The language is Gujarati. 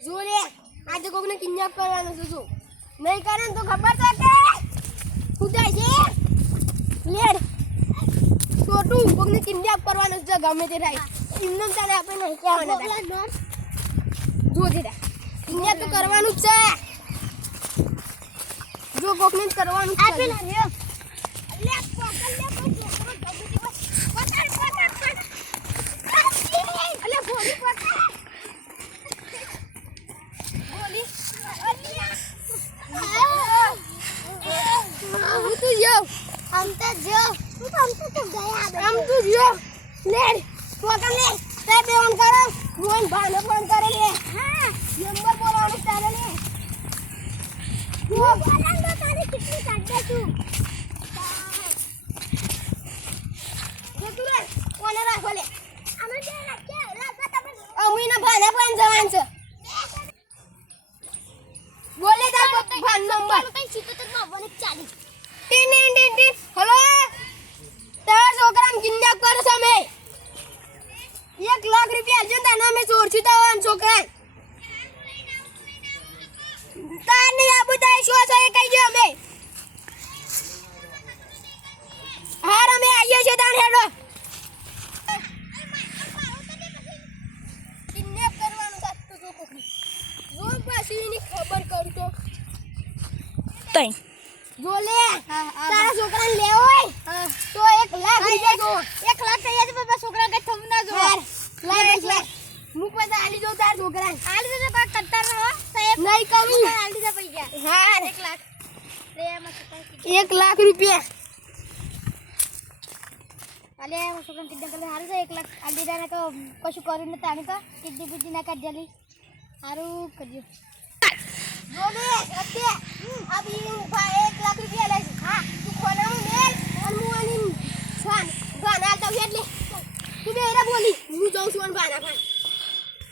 જો લે આજે કોકને કિડનેપ કરવાનો છે જો નહીં કરે ને તો ખબર તો કે કુદાય છે લેડ છોટું કોકને કિડનેપ કરવાનો છે ગમે તે થાય એમને તારે આપણે નહીં કહેવાના જો દીધા કિડનેપ તો કરવાનું જ છે જો કોકને કરવાનું છે આપે ના લ્યો લે પકડ લે કોઈ છોકરો ગમે તે પકડ અલે ગોલી પકડ हम तो जो ले तो कम ले ते फोन करो फोन भाने फोन करे ले हां नंबर बोलाने चाले ले वो बोला तो तारी कितनी काट दे तू ये तू रे कोने રાખો લે અમે જે રાખે લાગા તમે અમીના ભાને ફોન જવાન છે બોલે તાર ફોન નંબર તઈ સીતો તો number 40 tin tin tin hello તાર છોકરાને કિડનેપ કરો છો મે 1 લાખ રૂપિયા આલજો તને અમે ચોરછી તાવાન છોકરા તાર ની આ બધાય શું છે એ કહી દે અમે હાર અમે આવીએ છે તાણ હેડો કિડનેપ કરવાનું સાચું જો કોકની જો પાછીની ખબર કરું તો તઈ જો લે તારા છોકરાને લેવો હોય તો 1 લાખ રૂપિયા જો 1 લાખ થઈ જાય બાબા છોકરા કે થમ ના જો લાખ મુક પૈસા આલી જો તારા છોકરાને આલી દે બા કટ્ટર રહો સાહેબ નહીં કહું આલી દે પૈસા હા 1 લાખ લે એમાં 1 લાખ રૂપિયા આલે છોકરાને કિડનેપ કરે હારું છે 1 લાખ આલી દે ને તો કશું કર્યું ન તાણી તો કિડની બિડની ના કાઢ જલી હારું કરજો જોલે ઓકે અભી ભાઈ 1 લાખ રૂપિયા લે હા તું ખોના હું મેલ અનમુવાની છાન ગાના તો એટલે તું બેરા બોલી હું જાઉં છું ગાના ખાન